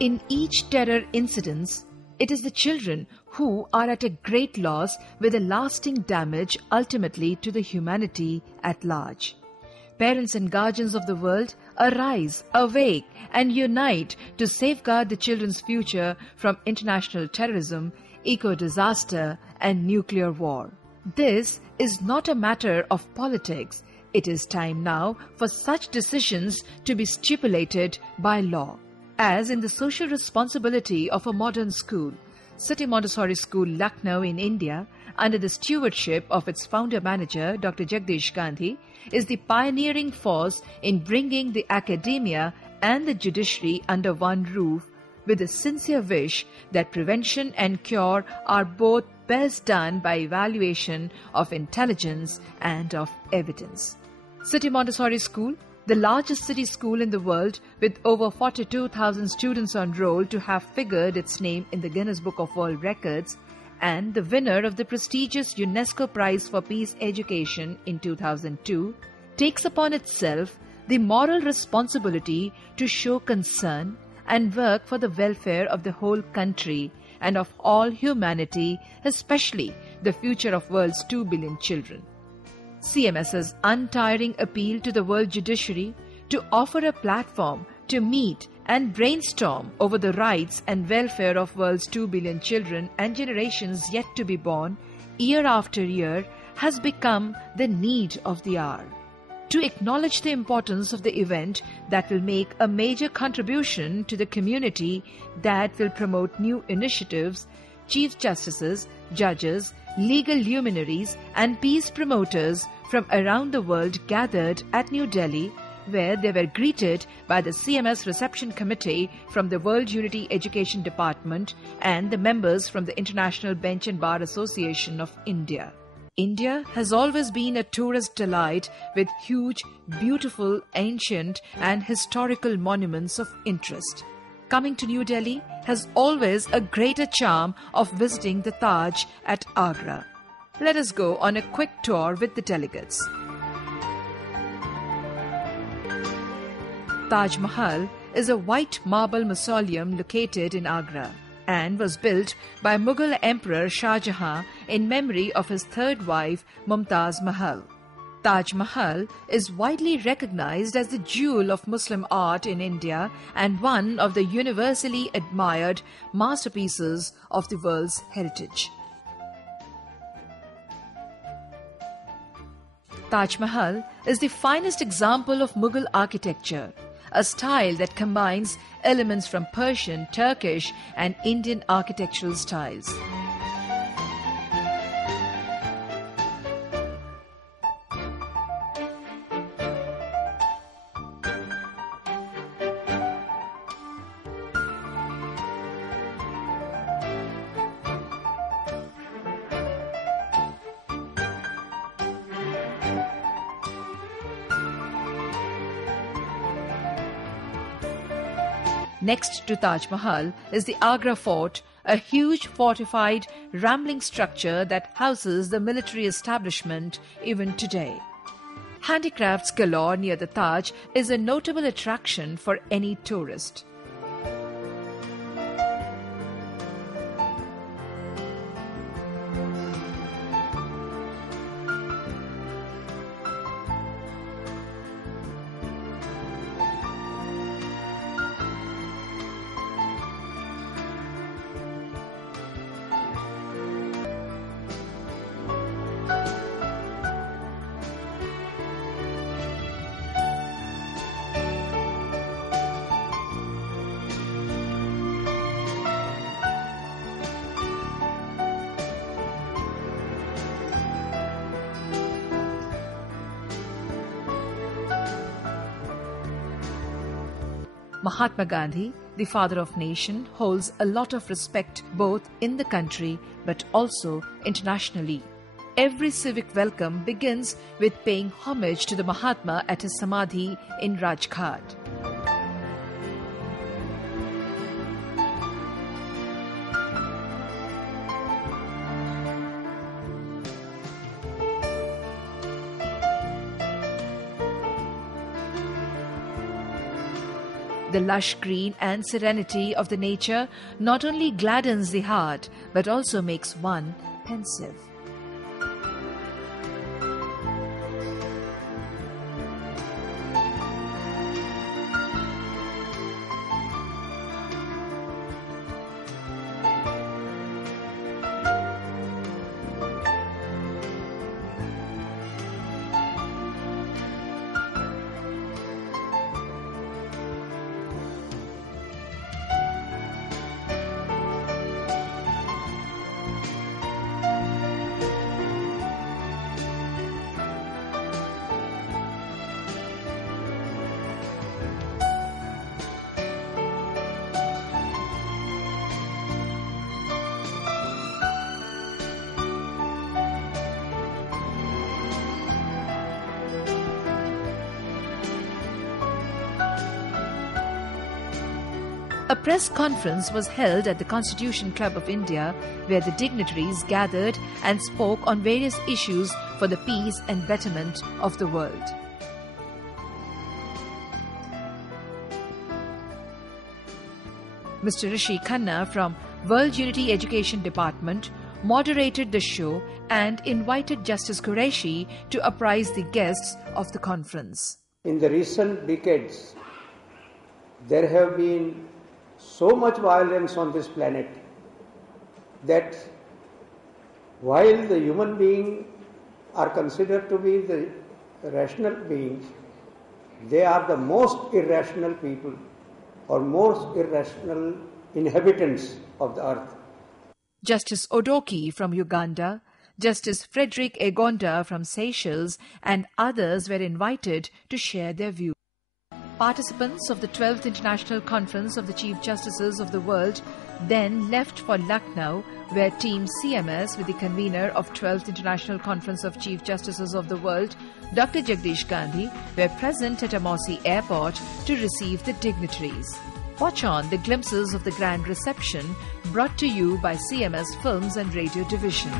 In each terror incident, it is the children who are at a great loss with a lasting damage ultimately to the humanity at large. Parents and guardians of the world, arise, awake, and unite to safeguard the children's future from international terrorism, eco-disaster, and nuclear war. This is not a matter of politics. It is time now for such decisions to be stipulated by law. As in the social responsibility of a modern school, City Montessori School, Lucknow in India, under the stewardship of its founder-manager, Dr. Jagdish Gandhi, is the pioneering force in bringing the academia and the judiciary under one roof, with a sincere wish that prevention and cure are both best done by evaluation of intelligence and of evidence. City Montessori School, the largest city school in the world with over 42,000 students on roll to have figured its name in the Guinness Book of World Records, and the winner of the prestigious UNESCO Prize for Peace Education in 2002, takes upon itself the moral responsibility to show concern and work for the welfare of the whole country and of all humanity, especially the future of world's 2 billion children. CMS's untiring appeal to the world judiciary to offer a platform to meet and brainstorm over the rights and welfare of world's 2 billion children and generations yet to be born, year after year, has become the need of the hour. To acknowledge the importance of the event that will make a major contribution to the community, that will promote new initiatives, Chief Justices, judges, legal luminaries and peace promoters from around the world gathered at New Delhi, where they were greeted by the CMS Reception Committee from the World Unity Education Department and the members from the International Bench and Bar Association of India. India has always been a tourist delight with huge, beautiful, ancient and historical monuments of interest. Coming to New Delhi has always a greater charm of visiting the Taj at Agra. Let us go on a quick tour with the delegates. Taj Mahal is a white marble mausoleum located in Agra and was built by Mughal Emperor Shah Jahan in memory of his third wife Mumtaz Mahal. Taj Mahal is widely recognized as the jewel of Muslim art in India and one of the universally admired masterpieces of the world's heritage. Taj Mahal is the finest example of Mughal architecture, a style that combines elements from Persian, Turkish, and Indian architectural styles. Next to Taj Mahal is the Agra Fort, a huge fortified, rambling structure that houses the military establishment even today. Handicrafts galore near the Taj is a notable attraction for any tourist. Mahatma Gandhi, the father of nation, holds a lot of respect both in the country but also internationally. Every civic welcome begins with paying homage to the Mahatma at his Samadhi in Rajghat. The lush green and serenity of the nature not only gladdens the heart but also makes one pensive. A press conference was held at the Constitution Club of India, where the dignitaries gathered and spoke on various issues for the peace and betterment of the world. Mr. Rishi Khanna from World Unity Education Department moderated the show and invited Justice Qureshi to apprise the guests of the conference. In the recent decades, there have been so much violence on this planet that while the human beings are considered to be the rational beings, they are the most irrational people or most irrational inhabitants of the earth. Justice Odoki from Uganda, Justice Frederick Egonda from Seychelles, and others were invited to share their views. Participants of the 12th International Conference of the Chief Justices of the World then left for Lucknow, where Team CMS, with the convener of 12th International Conference of Chief Justices of the World, Dr. Jagdish Gandhi, were present at Amausi Airport to receive the dignitaries. Watch on the glimpses of the grand reception brought to you by CMS Films and Radio Division.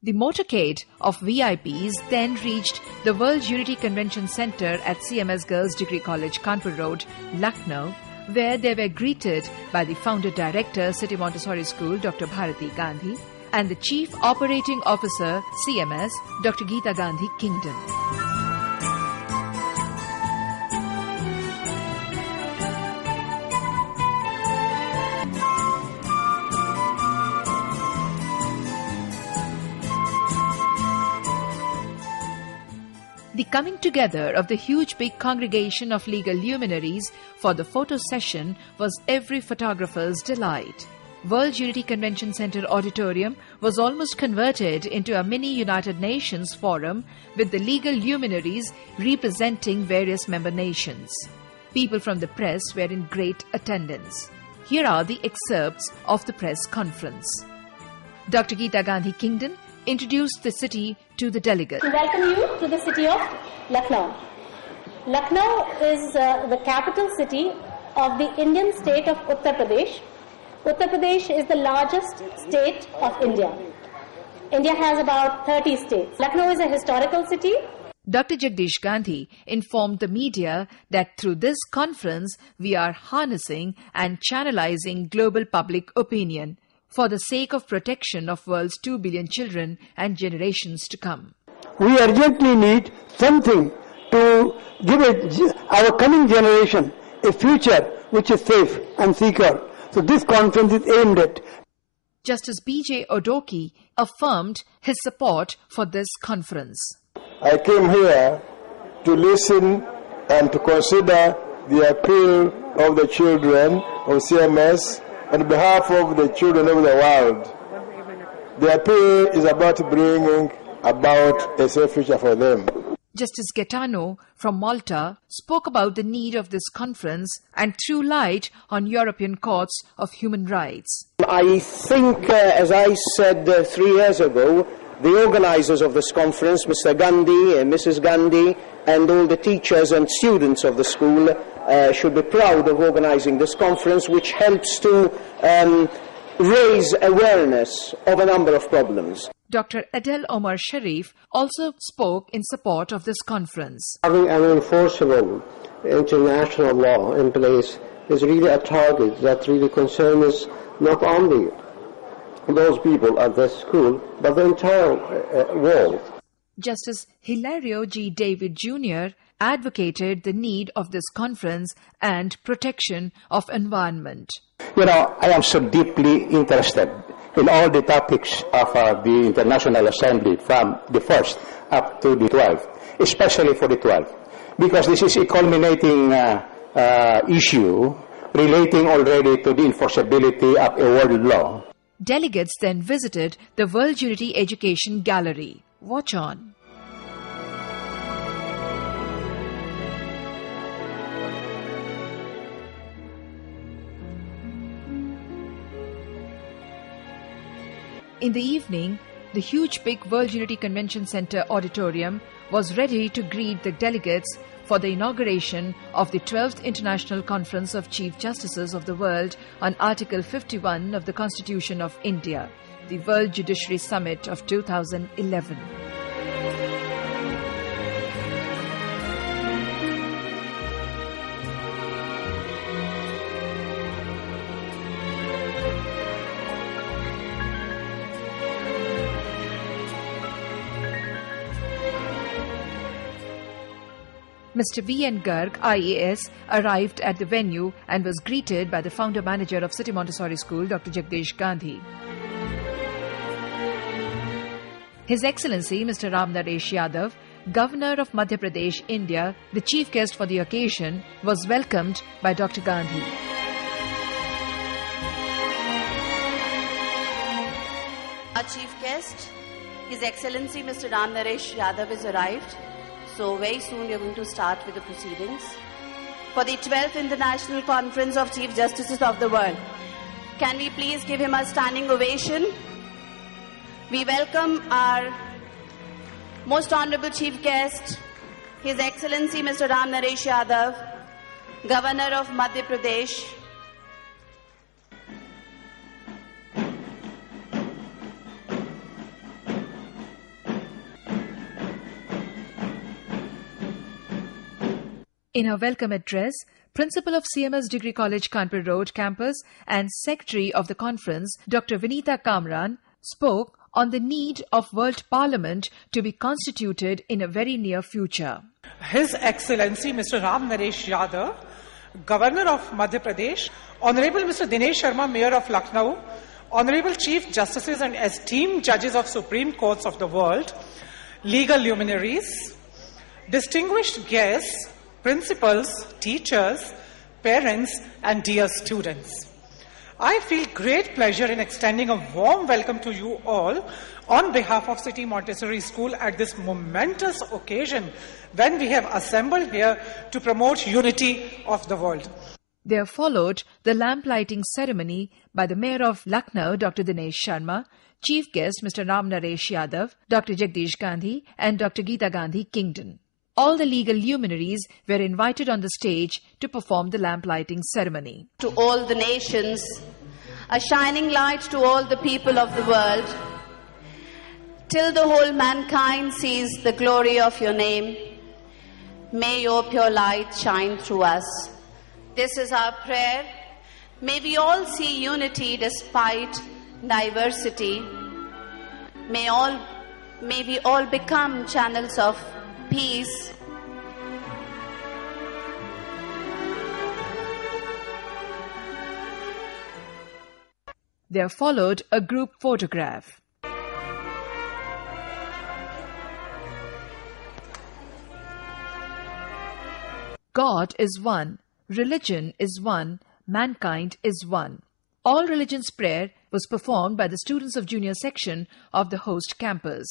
The motorcade of VIPs then reached the World Unity Convention Centre at CMS Girls Degree College, Kanpur Road, Lucknow, where they were greeted by the founder director, City Montessori School, Dr. Bharati Gandhi, and the Chief Operating Officer, CMS, Dr. Geeta Gandhi Kingdon. The coming together of the huge big congregation of legal luminaries for the photo session was every photographer's delight. World Unity Convention Centre Auditorium was almost converted into a mini United Nations forum with the legal luminaries representing various member nations. People from the press were in great attendance. Here are the excerpts of the press conference. Dr. Geeta Gandhi Kingdon introduced the city to the delegates. Welcome you to the city of Lucknow. Lucknow is the capital city of the Indian state of Uttar Pradesh. Uttar Pradesh is the largest state of India. India has about 30 states. Lucknow is a historical city. Dr. Jagdish Gandhi informed the media that through this conference we are harnessing and channelizing global public opinion for the sake of protection of world's 2 billion children and generations to come. We urgently need something to give our coming generation a future which is safe and secure. So this conference is aimed at. Justice B.J. Odoki affirmed his support for this conference. I came here to listen and to consider the appeal of the children of CMS on behalf of the children of the world. The appeal is about bringing about a safe future for them. Justice Gaetano from Malta spoke about the need of this conference and threw light on European courts of human rights. I think, as I said 3 years ago, the organisers of this conference, Mr. Gandhi and Mrs. Gandhi, and all the teachers and students of the school should be proud of organizing this conference, which helps to raise awareness of a number of problems. Dr. Adel Omar Sharif also spoke in support of this conference. Having an enforceable international law in place is really a target that really concerns not only those people at the school, but the entire world. Justice Hilario G. David Jr. advocated the need of this conference and protection of environment. You know, I am so deeply interested in all the topics of the International Assembly from the 1st up to the 12th, especially for the 12th, because this is a culminating issue relating already to the enforceability of a world law. Delegates then visited the World Unity Education Gallery. Watch on. In the evening, the huge big World Unity Convention Center auditorium was ready to greet the delegates for the inauguration of the 12th International Conference of Chief Justices of the World on Article 51 of the Constitution of India, the World Judiciary Summit of 2011. Mr. V.N. Garg, IAS, arrived at the venue and was greeted by the founder-manager of City Montessori School, Dr. Jagdish Gandhi. His Excellency, Mr. Ram Naresh Yadav, Governor of Madhya Pradesh, India, the chief guest for the occasion, was welcomed by Dr. Gandhi. Our chief guest, His Excellency Mr. Ram Naresh Yadav, has arrived. So very soon we are going to start with the proceedings for the 12th International Conference of Chief Justices of the World. Can we please give him a standing ovation? We welcome our most honorable chief guest, His Excellency Mr. Ram Naresh Yadav, Governor of Madhya Pradesh. In her welcome address, Principal of CMS Degree College, Kanpur Road campus and Secretary of the conference, Dr. Vinita Kamran, spoke on the need of World Parliament to be constituted in a very near future. His Excellency Mr. Ram Naresh Yadav, Governor of Madhya Pradesh, Honorable Mr. Dinesh Sharma, Mayor of Lucknow, Honorable Chief Justices and esteemed judges of Supreme Courts of the world, legal luminaries, distinguished guests, principals, teachers, parents, and dear students. I feel great pleasure in extending a warm welcome to you all on behalf of City Montessori School at this momentous occasion when we have assembled here to promote unity of the world. There followed the lamp lighting ceremony by the Mayor of Lucknow, Dr. Dinesh Sharma, Chief Guest Mr. Ram Naresh Yadav, Dr. Jagdish Gandhi, and Dr. Geeta Gandhi Kingdon. All the legal luminaries were invited on the stage to perform the lamp lighting ceremony. To all the nations, a shining light to all the people of the world, till the whole mankind sees the glory of your name, may your pure light shine through us. This is our prayer. May we all see unity despite diversity. May we all become channels of peace. There followed a group photograph. God is one, religion is one, mankind is one. All Religions Prayer was performed by the students of junior section of the host campus.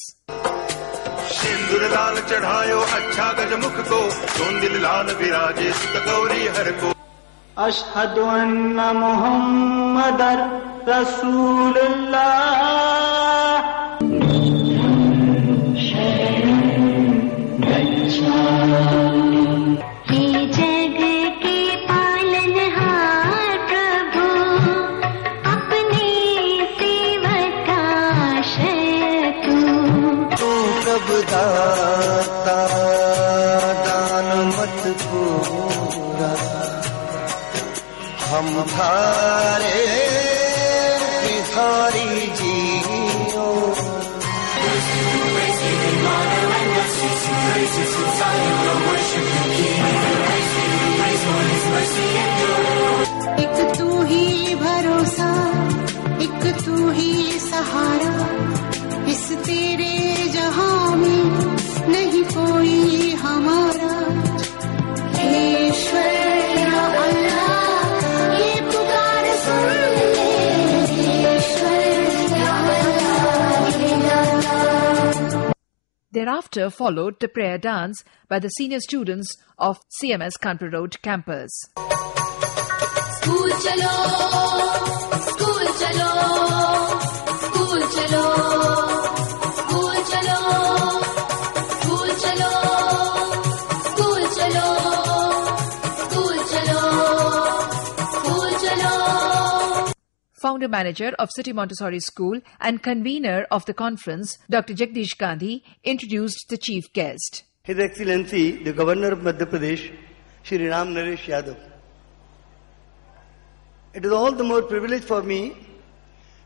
Ashhadu anna Muhammadar Rasulullah. Ye jagah ki एक तू ही भरोसा, एक तू ही सहारा, इस तेरे जहां में नहीं कोई हमारा। हे ईश्वर या अल्लाह, ये पुकार सुन ले, हे ईश्वर या अल्लाह, हे अल्लाह। Thereafter followed the prayer dance by the senior students of CMS Kanpur Road campus. School चलो, स्कूल चलो, स्कूल चलो, स्कूल चलो, स्कूल चलो, स्कूल चलो, स्कूल चलो, स्कूल चलो। Founder manager of City Montessori School and convener of the conference, Dr. Jagdish Gandhi, introduced the chief guest. His Excellency, the Governor of Madhya Pradesh, Shri Ram Naresh Yadav. It is all the more privilege for me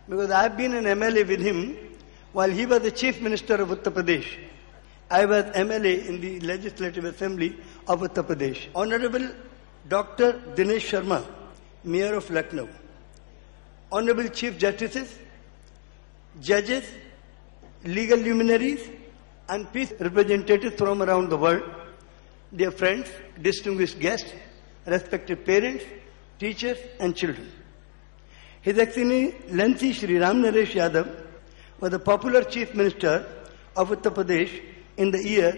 because I have been an MLA with him while he was the Chief Minister of Uttar Pradesh. I was MLA in the Legislative Assembly of Uttar Pradesh. Honorable Dr. Dinesh Sharma, Mayor of Lucknow. Honorable Chief Justices, judges, legal luminaries, and peace representatives from around the world, dear friends, distinguished guests, respected parents, teachers and children. His Excellency Shri Ram Naresh Yadav was the popular Chief Minister of Uttar Pradesh in the year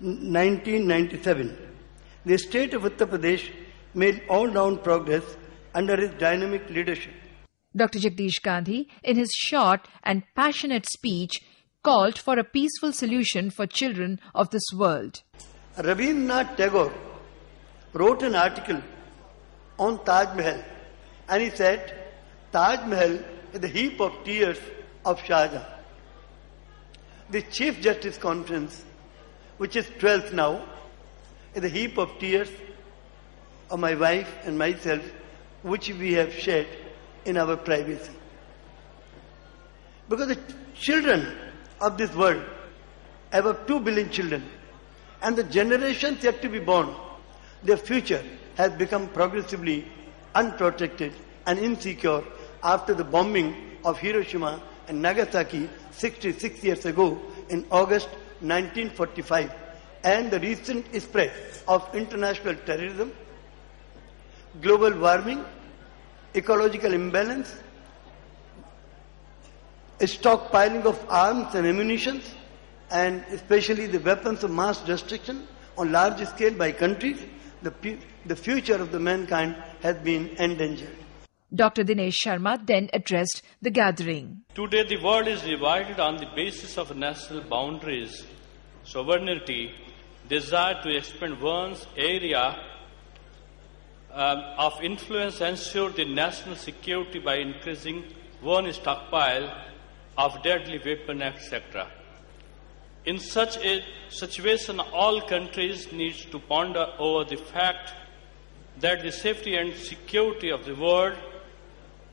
1997. The state of Uttar Pradesh made all-round progress under his dynamic leadership. Dr. Jagdish Gandhi, in his short and passionate speech, called for a peaceful solution for children of this world. Rabindranath Tagore wrote an article on Taj Mahal and he said, Taj Mahal is the heap of tears of Shah Jahan. The Chief Justice Conference, which is 12th now, is a heap of tears of my wife and myself, which we have shed in our privacy. Because the children of this world, about 2 billion children, and the generations yet to be born, their future has become progressively unprotected and insecure after the bombing of Hiroshima and Nagasaki 66 years ago in August 1945 and the recent spread of international terrorism, global warming, ecological imbalance, stockpiling of arms and ammunition, and especially the weapons of mass destruction on large scale by countries, the future of the mankind has been endangered. Dr. Dinesh Sharma then addressed the gathering. Today the world is divided on the basis of national boundaries, sovereignty, desire to expand one's area of influence, ensure the national security by increasing one's stockpile of deadly weapons, etc. In such a situation, all countries need to ponder over the fact that the safety and security of the world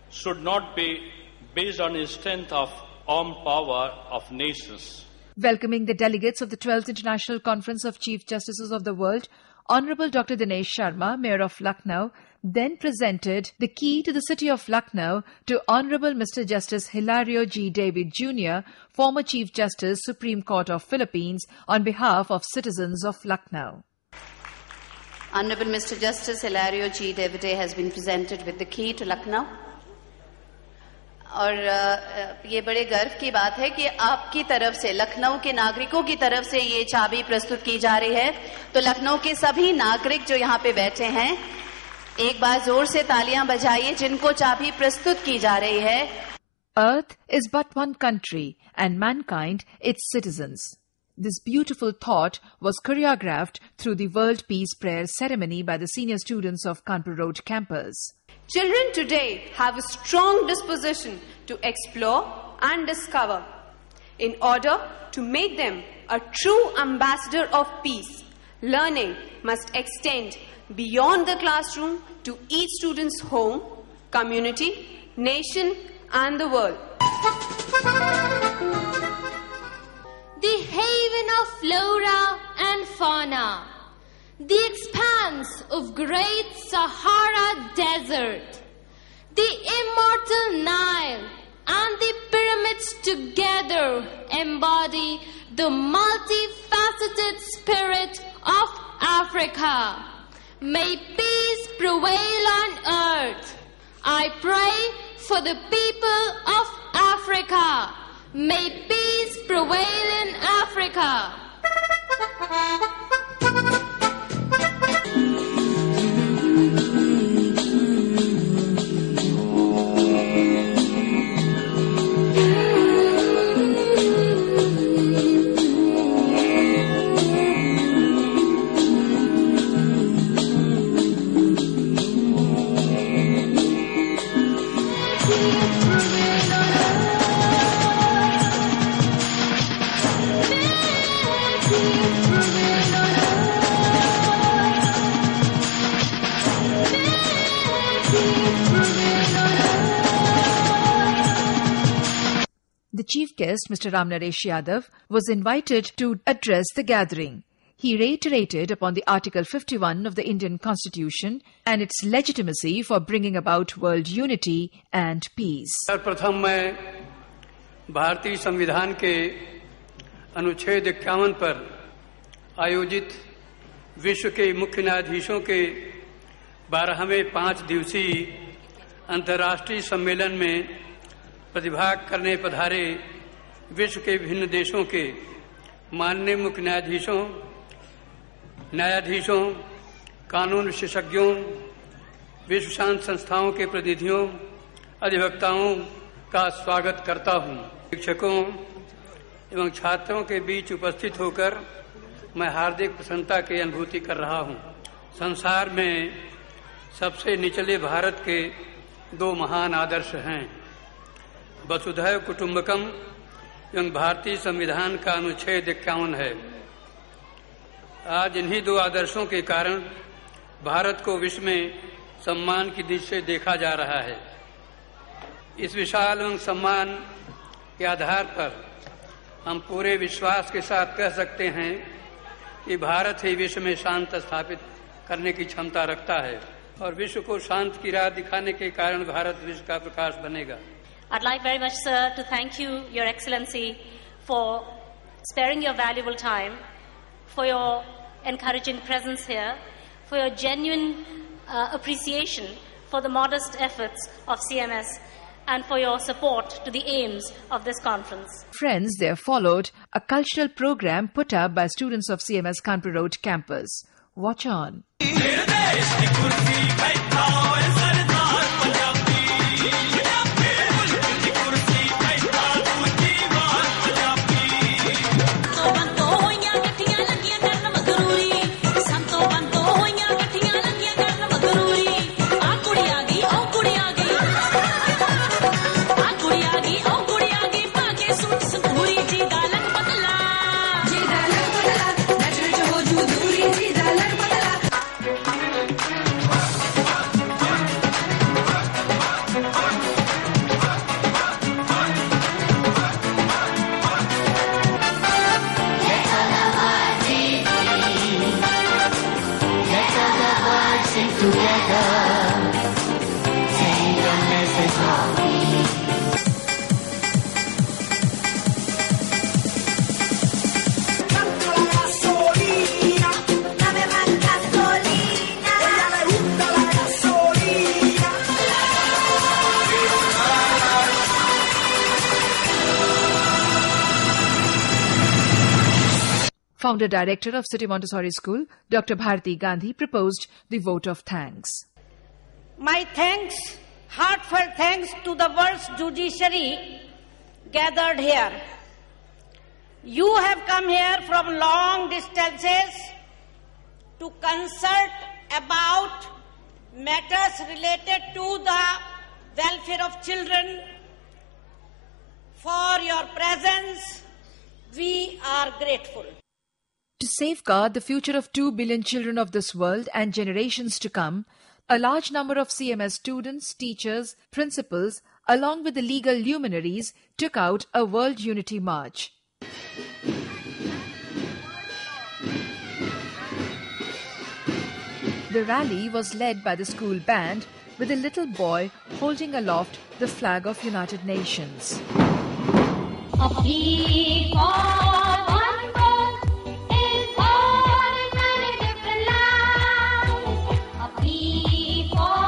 should not be based on the strength of armed power of nations. Welcoming the delegates of the 12th International Conference of Chief Justices of the World, Honorable Dr. Dinesh Sharma, Mayor of Lucknow, then presented the key to the city of Lucknow to Honorable Mr. Justice Hilario G. David Jr., former Chief Justice, Supreme Court of Philippines, on behalf of citizens of Lucknow. Honorable Mr. Justice Hilario G. David has been presented with the key to Lucknow. और ये बड़े गर्व की बात है कि आपकी तरफ से, लखनऊ के नागरिकों की तरफ से ये चाबी प्रस्तुत की जा रही है। तो लखनऊ के सभी नागरिक जो यहाँ पे बैठे हैं, एक बार जोर से तालियां बजाइए जिनको चाबी प्रस्तुत की जा रही है। Earth is but one country and mankind its citizens. This beautiful thought was choreographed through the World Peace Prayer ceremony by the senior students of Kanpur Road campus. Children today have a strong disposition to explore and discover. In order to make them a true ambassador of peace, learning must extend beyond the classroom to each student's home, community, nation, and the world. The haven of flora and fauna, the expanse of Great Sahara Desert, the immortal Nile, and the pyramids together embody the multifaceted spirit of Africa. May peace prevail on earth. I pray for the people of Africa. May peace prevail in Africa. The chief guest, Mr. Ram Naresh Yadav, was invited to address the gathering. He reiterated upon the Article 51 of the Indian Constitution and its legitimacy for bringing about world unity and peace. सर्वप्रथम मैं भारतीय संविधान के अनुच्छेद 51 पर आयोजित विश्व के मुख्य न्यायाधीशों के 12वें 5 दिवसीय अंतर्राष्ट्रीय सम्मेलन में प्रतिभाग करने पधारे विश्व के विभिन्न देशों के माननीय मुख्य न्यायाधीशों, कानून विशेषज्ञों, विश्व शांति संस्थाओं के प्रतिनिधियों, अधिवक्ताओं का स्वागत करता हूं। शिक्षकों एवं छात्रों के बीच उपस्थित होकर मैं हार्दिक प्रसन्नता की अनुभूति कर रहा हूं। संसार में सबसे निचले भारत के 2 महान आदर्श हैं, वसुधैव कुटुंबकम एवं भारतीय संविधान का अनुच्छेद 51 है। आज इन्हीं 2 आदर्शों के कारण भारत को विश्व में सम्मान की दृष्टि से देखा जा रहा है। इस विशाल एवं सम्मान के आधार पर हम पूरे विश्वास के साथ कह सकते हैं कि भारत ही विश्व में शांति स्थापित करने की क्षमता रखता है और विश्व को शांति की राह दिखाने के कारण भारत विश्व का प्रकाश बनेगा। I'd like very much, sir, to thank you, Your Excellency, for sparing your valuable time, for your encouraging presence here, for your genuine appreciation for the modest efforts of CMS, and for your support to the aims of this conference. Friends, there followed a cultural program put up by students of CMS Kanpur Road campus. Watch on. Founder Director of City Montessori School, Dr. Bharati Gandhi, proposed the vote of thanks. My thanks, heartfelt thanks to the world's judiciary gathered here. You have come here from long distances to consult about matters related to the welfare of children. For your presence, we are grateful. To safeguard the future of 2 billion children of this world and generations to come, a large number of CMS students, teachers, principals, along with the legal luminaries, took out a World Unity March. The rally was led by the school band with a little boy holding aloft the flag of United Nations. A plea for one vote is heard in many different lands. A plea for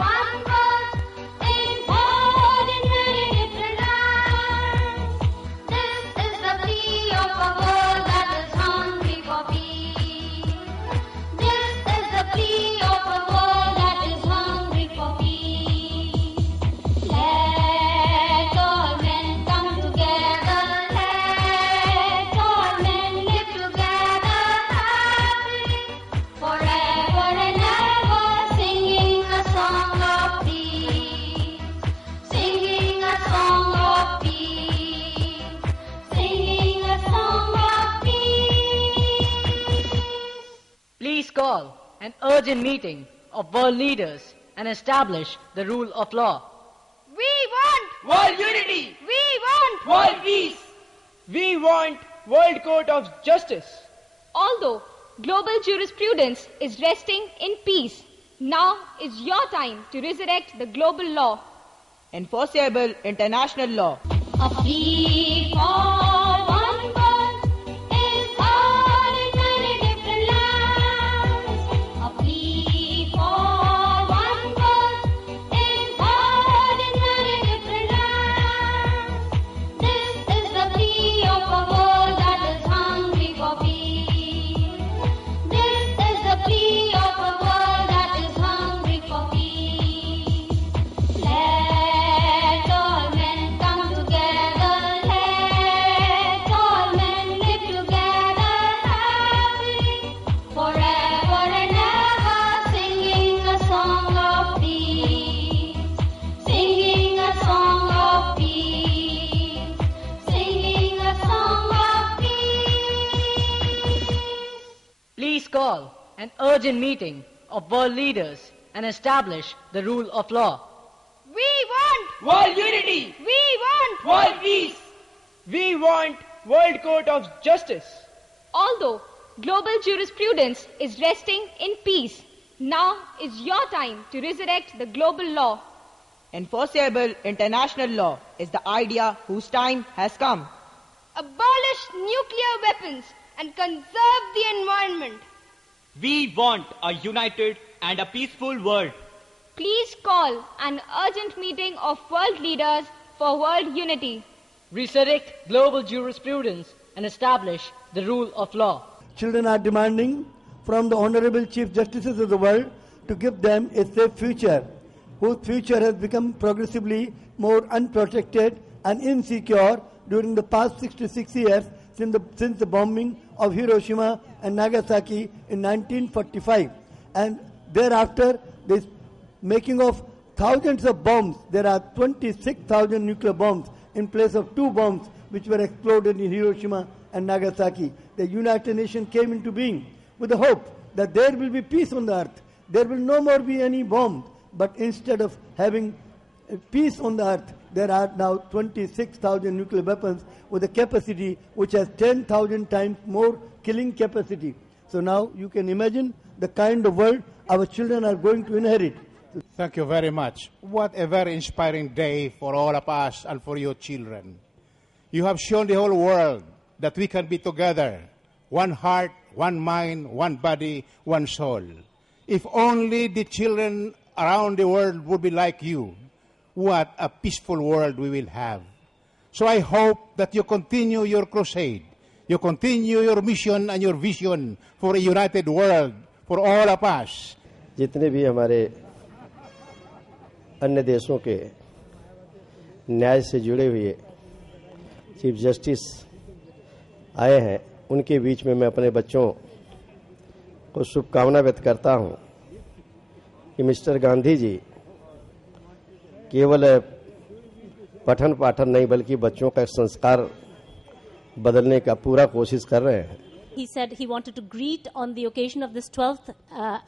one vote is heard in many different lands. This is the plea of a world that is hungry for peace. This is the plea of a world that is hungry for peace. Let all men come together. Let all men live together happily, forever and ever, singing a song of peace, singing a song of peace, singing a song of peace. Please call an urgent meeting of world leaders and establish the rule of law. We want world unity. We want World peace. We want World Court of Justice. Although global jurisprudence is resting in peace, now is your time to resurrect the global law. Enforceable international law. A plea for one vote is heard in many different lands. A plea for one vote is heard in many different lands. This is the plea of a world that is hungry for peace. This is the plea of a world that is hungry for peace. Let all men come together. Let all men live together happily, forever and ever, singing a song of peace, singing a song of peace, singing a song of peace. Please call an urgent meeting of world leaders and establish the rule of law. We want World unity. We want World peace. We want World Court of Justice. Although global jurisprudence is resting in peace, now is your time to resurrect the global law. Enforceable international law is the idea whose time has come. abolish nuclear weapons and conserve the environment. We want a united and a peaceful world. Please call an urgent meeting of world leaders for world unity. Resurrect global jurisprudence and establish the rule of law. Children are demanding from the Honorable Chief Justices of the world to give them a safe future, whose future has become progressively more unprotected and insecure during the past 66 years since the bombing of Hiroshima and Nagasaki in 1945. And thereafter, this making of thousands of bombs. There are 26,000 nuclear bombs in place of 2 bombs which were exploded in Hiroshima and Nagasaki. The United Nations came into being with the hope that there will be peace on the earth. There will no more be any bombs. But instead of having peace on the earth, there are now 26,000 nuclear weapons with a capacity which has 10,000 times more killing capacity. So now you can imagine the kind of world our children are going to inherit. Thank you very much. What a very inspiring day for all of us and for your children. You have shown the whole world that we can be together, one heart, one mind, one body, one soul. If only the children around the world would be like you, what a peaceful world we will have. So I hope that you continue your crusade, you continue your mission and your vision for a united world for all of us. जितने भी हमारे अन्य देशों के न्याय से जुड़े हुए चीफ जस्टिस आए हैं, उनके बीच में मैं अपने बच्चों को शुभकामना व्यक्त करता हूं कि मिस्टर गांधी जी केवल पठन पाठन नहीं बल्कि बच्चों का संस्कार बदलने का पूरा कोशिश कर रहे हैं. He said he wanted to greet on the occasion of this 12th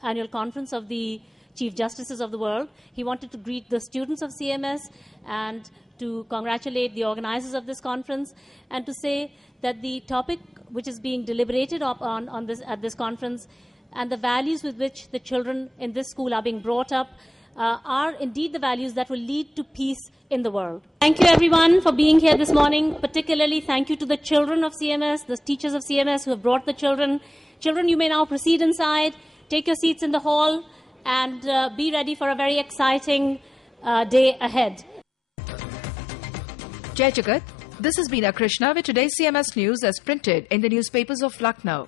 annual conference of the Chief Justices of the world. He wanted to greet the students of CMS and to congratulate the organizers of this conference and to say that the topic which is being deliberated on at this conference and the values with which the children in this school are being brought up are indeed the values that will lead to peace in the world. Thank you everyone for being here this morning. Particularly thank you to the children of CMS, the teachers of CMS who have brought the children. Children, you may now proceed inside, take your seats in the hall, and be ready for a very exciting day ahead. Jai Jagat, this is Beena Krishna with today's CMS News as printed in the newspapers of Lucknow.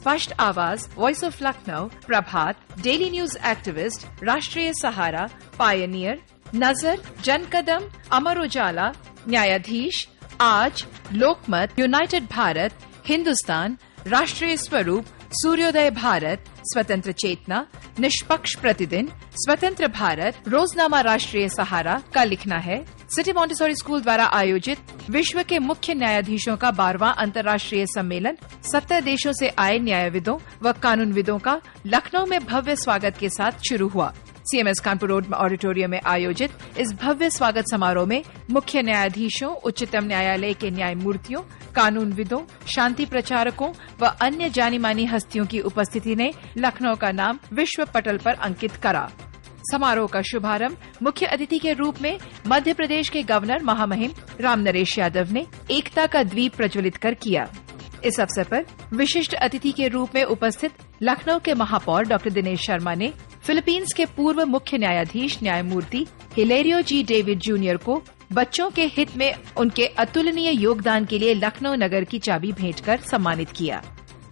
Spasht Awaz, Voice of Lucknow, Prabhat, Daily News Activist, Rashtriya Sahara, Pioneer, Nazar, Jan Kadam, Amar Ujala, Nyayadhish, Aaj, Lokmat, United Bharat, Hindustan, Rashtriya Swaroop, Suryodaya Bharat, Swatantra Chetna, Nishpaksh Pratidin, Swatantra Bharat, रोजनामा राष्ट्रीय सहारा का लिखना है city Montessori school द्वारा आयोजित विश्व के मुख्य न्यायाधीशों का 12वां अंतर्राष्ट्रीय सम्मेलन 70 देशों से आए न्यायविदों व कानूनविदों का लखनऊ में भव्य स्वागत के साथ शुरू हुआ। सीएमएस कानपुर रोड ऑडिटोरियम में आयोजित इस भव्य स्वागत समारोह में मुख्य न्यायाधीशों, उच्चतम न्यायालय के न्यायमूर्तियों, कानूनविदों, शांति प्रचारकों व अन्य जानी मानी हस्तियों की उपस्थिति ने लखनऊ का नाम विश्व पटल पर अंकित करा। समारोह का शुभारंभ मुख्य अतिथि के रूप में मध्य प्रदेश के गवर्नर महामहिम राम नरेश यादव ने एकता का द्वीप प्रज्वलित कर किया। इस अवसर पर विशिष्ट अतिथि के रूप में उपस्थित लखनऊ के महापौर डॉक्टर दिनेश शर्मा ने फिलीपींस के पूर्व मुख्य न्यायाधीश न्यायमूर्ति हिलेरियो जी डेविड जूनियर को बच्चों के हित में उनके अतुलनीय योगदान के लिए लखनऊ नगर की चाबी भेंट कर सम्मानित किया।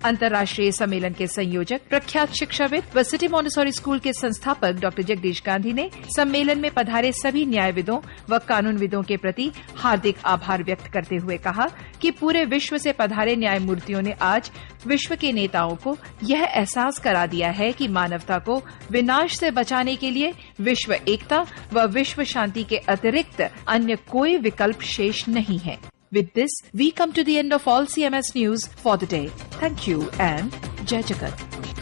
अंतर्राष्ट्रीय सम्मेलन के संयोजक, प्रख्यात शिक्षाविद व सिटी मॉन्टेसोरी स्कूल के संस्थापक डॉक्टर जगदीश गांधी ने सम्मेलन में पधारे सभी न्यायविदों व कानूनविदों के प्रति हार्दिक आभार व्यक्त करते हुए कहा कि पूरे विश्व से पधारे न्यायमूर्तियों ने आज विश्व के नेताओं को यह एहसास करा दिया है कि मानवता को विनाश से बचाने के लिए विश्व एकता व विश्व शांति के अतिरिक्त अन्य कोई विकल्प शेष नहीं है। With this, we come to the end of all CMS news for the day. Thank you and Jai Jagat.